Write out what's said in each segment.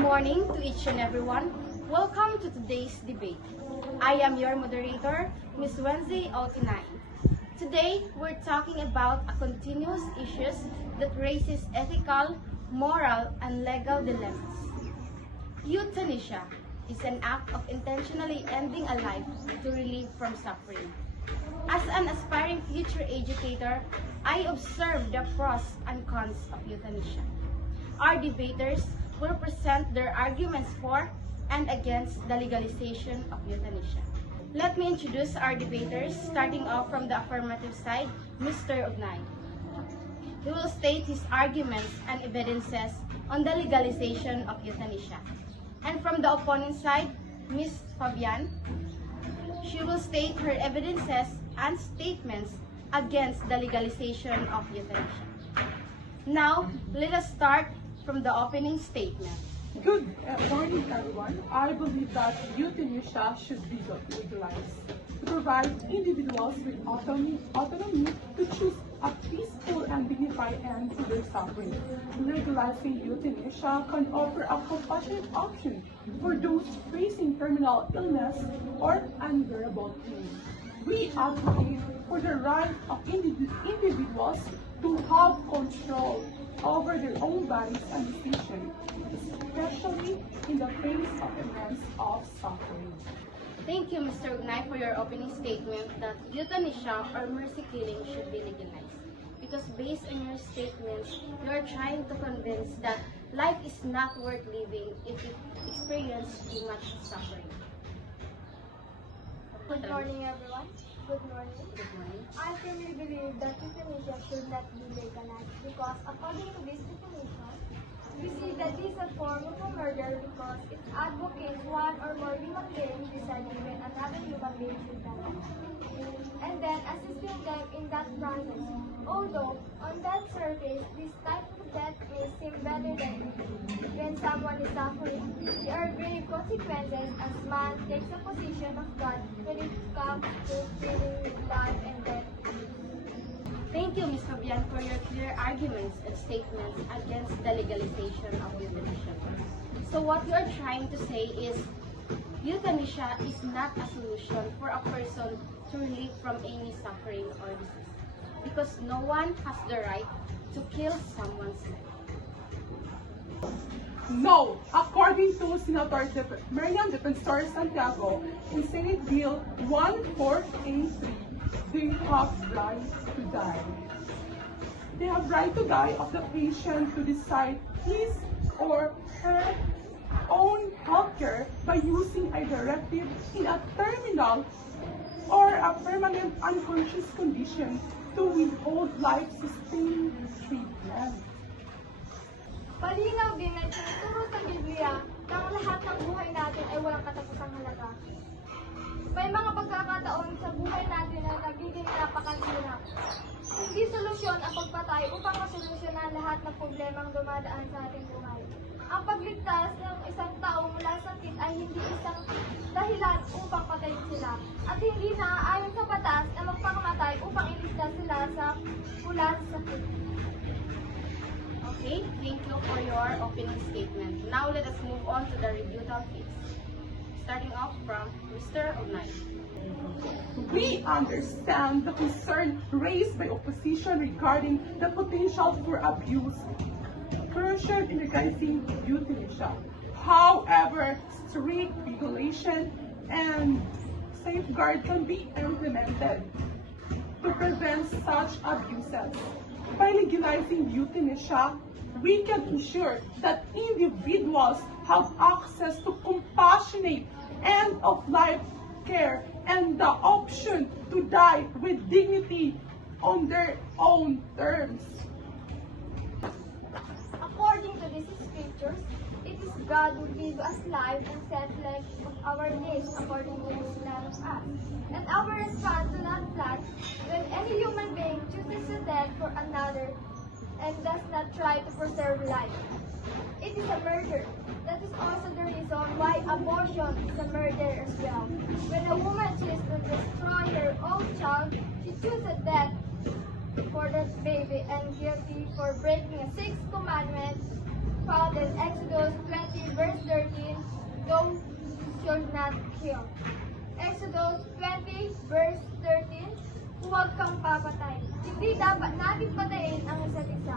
morning to each and everyone. Welcome to today's debate. I am your moderator, Ms. Wenzi Otinay. Today, we're talking about a continuous issues that raises ethical, moral, and legal dilemmas. Euthanasia is an act of intentionally ending a life to relieve from suffering. As an aspiring future educator, I observe the pros and cons of euthanasia. Our debaters will present their arguments for and against the legalization of euthanasia. Let me introduce our debaters, starting off from the affirmative side, Mr. Ugnay. He will state his arguments and evidences on the legalization of euthanasia. And from the opponent side, Ms. Fabian, she will state her evidences and statements against the legalization of euthanasia. Now, let us start from the opening statement. Good morning, everyone. I believe that euthanasia should be legalized to provide individuals with autonomy to choose a peaceful and dignified end to their suffering. Legalizing euthanasia can offer a compassionate option for those facing terminal illness or unbearable pain. We advocate for the right of individuals to have control over their own bodies and decisions, especially in the face of events of suffering. Thank you, Mr. Ugnay, for your opening statement that euthanasia or mercy killing should be legalized. Because based on your statements, you are trying to convince that life is not worth living if it experiences too much suffering. Good morning, everyone. Good morning. Good morning. I firmly believe that euthanasia should not be legalized because according to this definition, we see that this is a form of a murder because it advocates one or more human beings deciding when another human being should die. And then assisting them in that process. Although, on that surface, this type of death may seem better than when someone is suffering, there are grave consequences as man takes the position of God when it comes to dealing with life and death. Thank you, Ms. Fabian, for your clear arguments and statements against the legalization of euthanasia. So what you are trying to say is euthanasia is not a solution for a person to relieve from any suffering or disease because no one has the right to kill someone's life. No, according to Senator Marian Defensor Santiago in Senate Bill 1483, they have right to die. They have right to die of the patient to decide his or her own healthcare by using a directive in a terminal or a permanent unconscious condition to withhold life-sustaining treatment. Malinaw din na itinuturo sa Biblia na ang lahat ng buhay natin ay walang katapusang halaga. May mga pagkakataon sa buhay natin na nagiging napakahirap. Hindi solusyon ang pagpatay upang masolusyonan lahat ng problemang dumadaan sa ating buhay. Ang pagligtas ng isang tao mula sa sakit ay hindi isang dahilan upang patayin sila at hindi naaayon sa batas na magpakamatay upang iligtas sila mula sa sakit. Okay, thank you for your opening statement. Now let us move on to the rebuttal case. Starting off from Mr. Ugnay. We understand the concern raised by opposition regarding the potential for abuse, corruption in legalizing euthanasia. However, strict regulation and safeguard can be implemented to prevent such abuses. By legalizing euthanasia, we can ensure that individuals have access to compassionate end-of-life care and the option to die with dignity on their own terms. According to these scriptures, it is God who gives us life and set flesh of our needs according to His plan of us. And our response to that plan, when any human being chooses to death for another and does not try to preserve life, it is a murder. That is also the reason why abortion is a murder as well. When a woman chooses to destroy her own child, she chooses death for that baby and guilty for breaking a sixth commandment found in Exodus 20 verse 13, thou shalt not kill. Exodus 20, verse 13, huwag kang papatay. Hindi dapat natin patayin ang isa't isa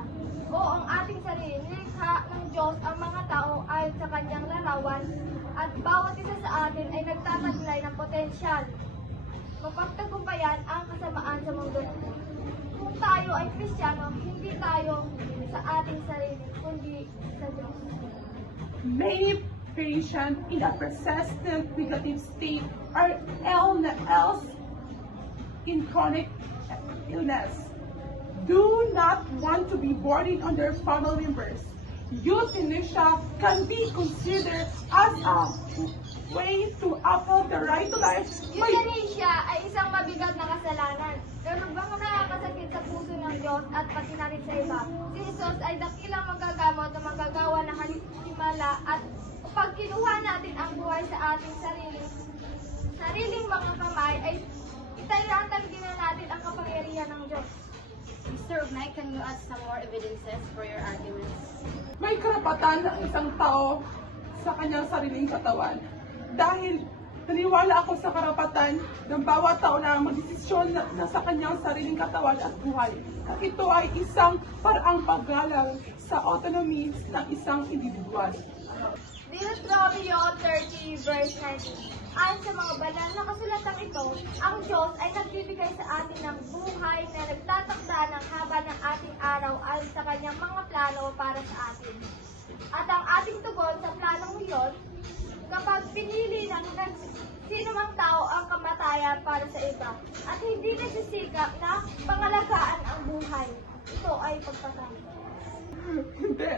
o ang ating sarili. Nilikha ng Diyos ang mga tao ayon sa kanyang larawan at bawat isa sa atin ay nagtataglay ng potensyal. Mapagtagumpayan ang kasamaan sa mundo. Kung tayo ay Kristiyano, hindi tayo sa ating sarili, kundi sa Diyos. Many patients in a persistent negative state are else in chronic illness do not want to be burdened on their family members. Euthanasia can be considered as a way to uphold the right to life. Euthanasia ay isang mabigat na kasalanan. Pero bang nakakasakit sa puso ng Diyos at pati na rin sa iba. Si Jesus ay dakilang magagamot na magagawa ng himala at pag kinuha natin ang buhay sa ating sariling mga kamay ay itatanggi na natin ang kapangyarihan ng Diyos. Mr. Ugnay, can you add some more evidences for your arguments? May karapatan ng isang tao sa kanyang sariling katawan. Dahil naniwala ako sa karapatan ng bawat tao na magdesisyon na sa kanyang sariling katawan at buhay. At ito ay isang paraang paggalang sa autonomy ng isang individual. Deuteronomy 30 verse 19. Ayon sa mga banal na kasulatang ito, ang Diyos ay nagbibigay sa atin ng buhay na nagtatakda ng haba ng ating araw ayon sa kanyang mga plano para sa atin. At ang ating tugon sa planong iyon, kapag pinili ng sino mang tao ang kamatayan para sa iba, at hindi nagsisikap na pangalagaan ang buhay, ito ay pagpatay. Hindi.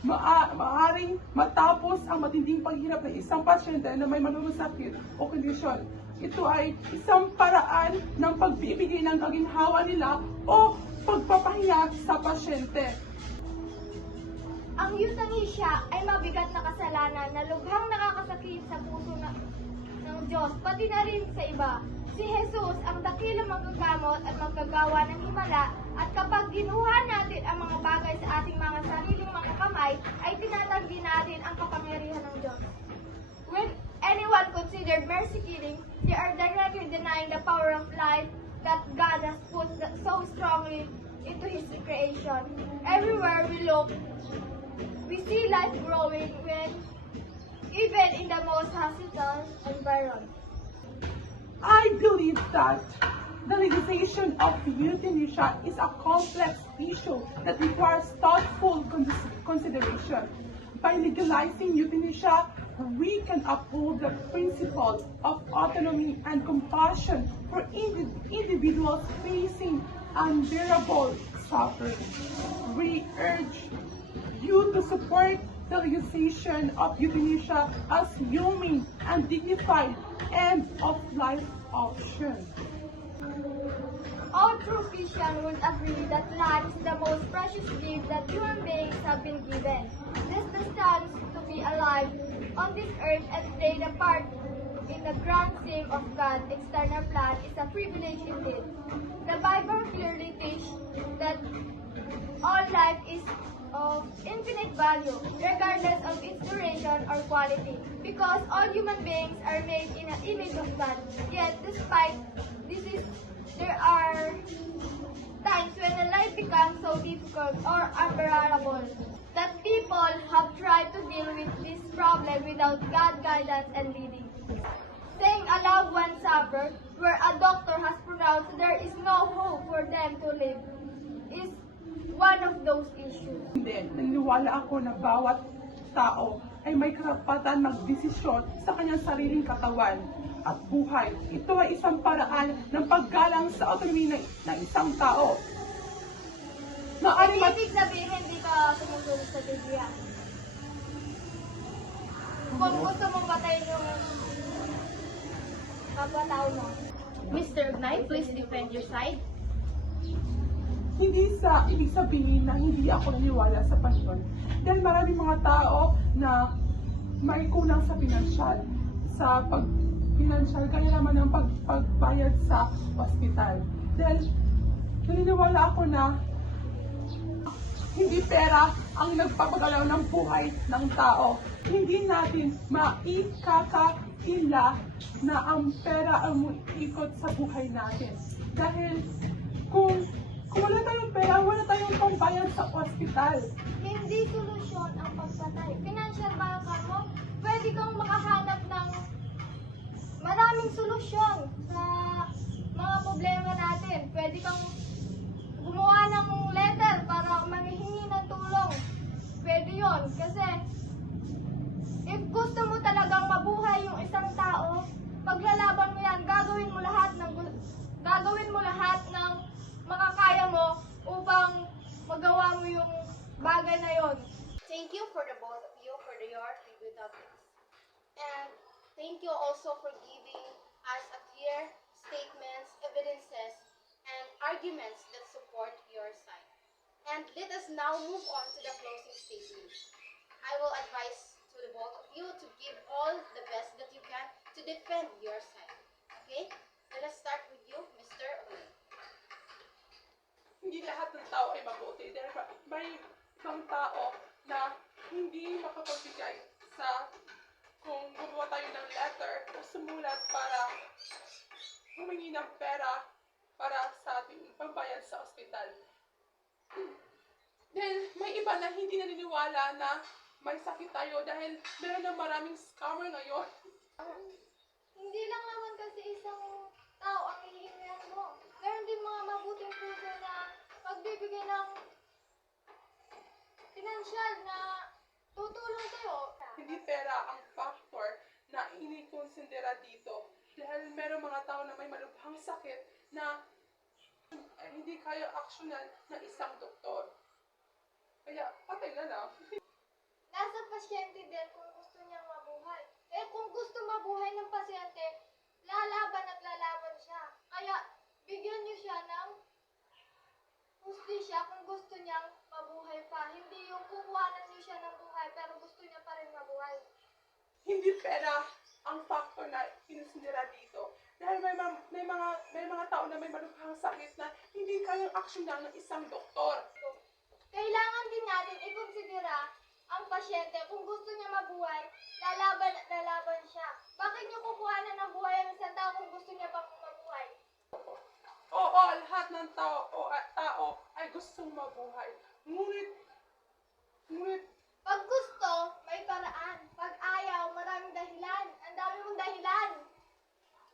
Maaring matapos ang matinding paghirap ng isang pasyente na may manunusakit o kondisyon. Ito ay isang paraan ng pagbibigay ng kaginhawa nila o pagpapahinga sa pasyente. Ang euthanasia ay mabigat na kasalanan na lubhang nakakasakit sa puso ng Diyos, pati na rin sa iba. Si Jesus ang dakilang magagamot at maggagawa ng himala, at kapag ginuha natin ang mga bagay sa ating mga sariling mga kamay, ay tinatanggi natin ang kapangyarihan ng Diyos. When anyone considered mercy killing, they are directly denying the power of life that God has put so strongly into His creation. Everywhere we look, we see life growing even in the most hostile environment. I believe that the legalization of euthanasia is a complex issue that requires thoughtful consideration. By legalizing euthanasia, we can uphold the principles of autonomy and compassion for individuals facing unbearable suffering. We urge you to support the legalization of euthanasia as humane and dignified end-of-life option. All true Christians would agree that life is the most precious gift that human beings have been given. This stands to be alive on this earth and play a part in the grand scheme of God's external plan is a privilege indeed. The Bible clearly teaches that all life is of infinite value, regardless of its duration or quality, because all human beings are made in the image of God. Yet, despite this, there are times when the life becomes so difficult or unbearable that people have tried to deal with this problem without God's guidance and leading. Saying a loved one suffered, where a doctor has pronounced there is no hope for them to live, is one of those issues. Hindi, naniniwala ako na bawat tao ay may karapatan magdesisyon sa kanyang sariling katawan at buhay. Ito ay isang paraan ng paggalang sa autonomy ng isang tao. Ibig sabihin, hindi ka sumusunod sa Biblia. Kung gusto mong patayin yung kapwa-tao mo. Mr. Ugnay, please defend your side. Hindi sa ibig sabihin na hindi ako naniwala sa Panginoon. Dahil maraming mga tao na may kulang sa pinansyal. Sa pag-pinansyal, kaya naman ang pagbayad sa hospital. Dahil naniniwala ako na hindi pera ang nagpapagalaw ng buhay ng tao. Hindi natin maikakaila na ang pera ang umiikot sa buhay natin. Dahil kung wala tayong pera, wala tayong pambayad sa ospital. Hindi solusyon ang pagpatay. Financial background mo, pwede kang makahanap ng maraming solusyon sa mga problema natin. Pwede kang gumawa ng letter para manghihingi ng tulong. Pwede yon kasi if gusto mo talagang mabuhay yung isang tao, paglalaban mo yan, gagawin mo lahat ng makakaya mo upang magawa mo yung bagay na yon. Thank you for the both of you for your review topics. And thank you also for giving us a clear statements, evidences, and arguments that support your side. And let us now move on to the closing statement. I will advise to the both of you to give all the best that you can to defend your side. Okay? Let us start with you, Mr. Owen. Hindi lahat ng tao ay mabuti. Dahil may ibang tao na hindi makapagbigay sa kung gumawa tayo ng letter o sumulat para humingi ng pera para sa ating pambayad sa ospital. Then, may iba na hindi naniniwala na may sakit tayo dahil meron ng maraming scammer ngayon. Hindi lang naman kasi isang tao ang hihingihan mo. Meron din mga mabuting puso na magbibigay ng financial na tutulong sa'yo. Hindi pera ang factor na inikonsidera dito. Dahil meron mga tao na may malubhang sakit na hindi kaya aksyonan ng isang doktor. Kaya patay na lang. Nasa pasyente din kung gusto niyang mabuhay. Eh kung gusto mabuhay ng pasyente, lalaban at lalaban siya. Kaya bigyan niyo siya ng hustisya kung gusto niyang mabuhay pa. Hindi yung kukuhanan niyo siya ng buhay pero gusto niya pa rin mabuhay. Hindi pera ang factor na kinusindera dito. Dahil may mga tao na may malubhang sakit na hindi kayang aksyonan ng isang doktor. Kailangan din natin ikonsidera ang pasyente kung gusto niya mabuhay, lalaban at lalaban siya. Bakit niyo kukuhanan ng buhay ang isang tao kung gusto niya pang mabuhay? Oo, lahat ng tao ay gustong mabuhay. Ngunit, Pag gusto, may paraan. Pag ayaw, maraming dahilan. Ang dami mong dahilan.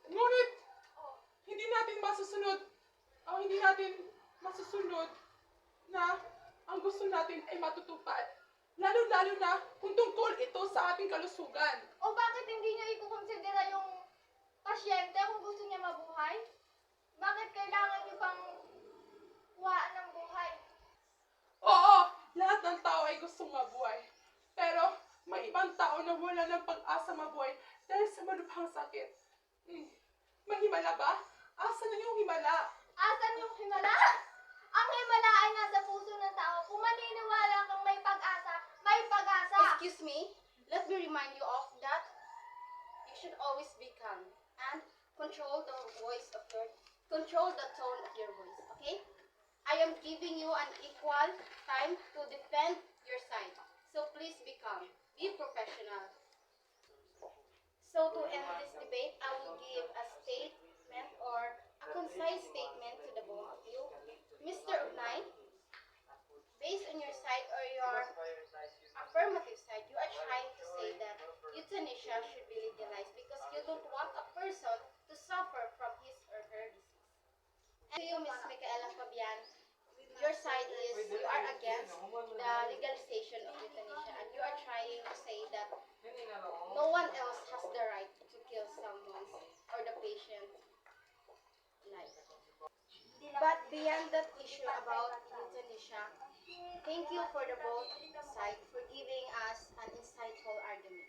ngunit, hindi natin masusunod na ang gusto natin ay matutupad. Lalo-lalo na kung tungkol ito sa ating kalusugan. O bakit hindi niyo ikukonsidera yung pasyente kung gusto niya mabuhay? Bakit kailangan niyo pang kuhaan ng buhay? Oo, lahat ng tao ay gustong mabuhay. Pero may ibang tao na wala ng pag-asa mabuhay dahil sa malubhang sakit. May himala ba? Asan na yung himala? Asan yung himala? Ang himala ay nasa puso ng tao. Kung maniniwala kang may pag-asa, may pag-asa. Excuse me, let me remind you of that. You should always be calm and control the tone of your voice, okay? I am giving you an equal time to defend your side. So please be calm, be professional. So to end this debate, I will give a statement or a concise statement to the both of you. Mr. Ugnay, based on your side or your affirmative side, you are trying to say that euthanasia should be legalized because you don't want a person to suffer from his or her disease. And to you, Ms. Micaela Fabian, your side is you are against the legalization of euthanasia and you are trying to say that no one else has the right to kill someone's or the patient's life. But beyond that issue about euthanasia, thank you for the both side for giving us an insightful argument.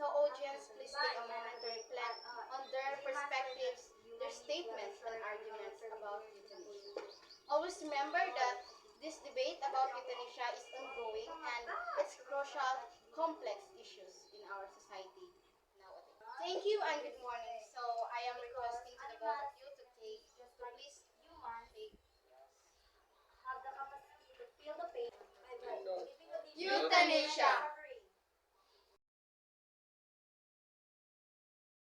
So audience, please take a moment to reflect on their perspectives, their statements and arguments about euthanasia. Always remember that this debate about euthanasia is ongoing and it's crucial, complex issues in our society nowadays. Thank you and good morning. So I am requesting to the both of you to please take Have the capacity to feel the pain by giving Euthanasia!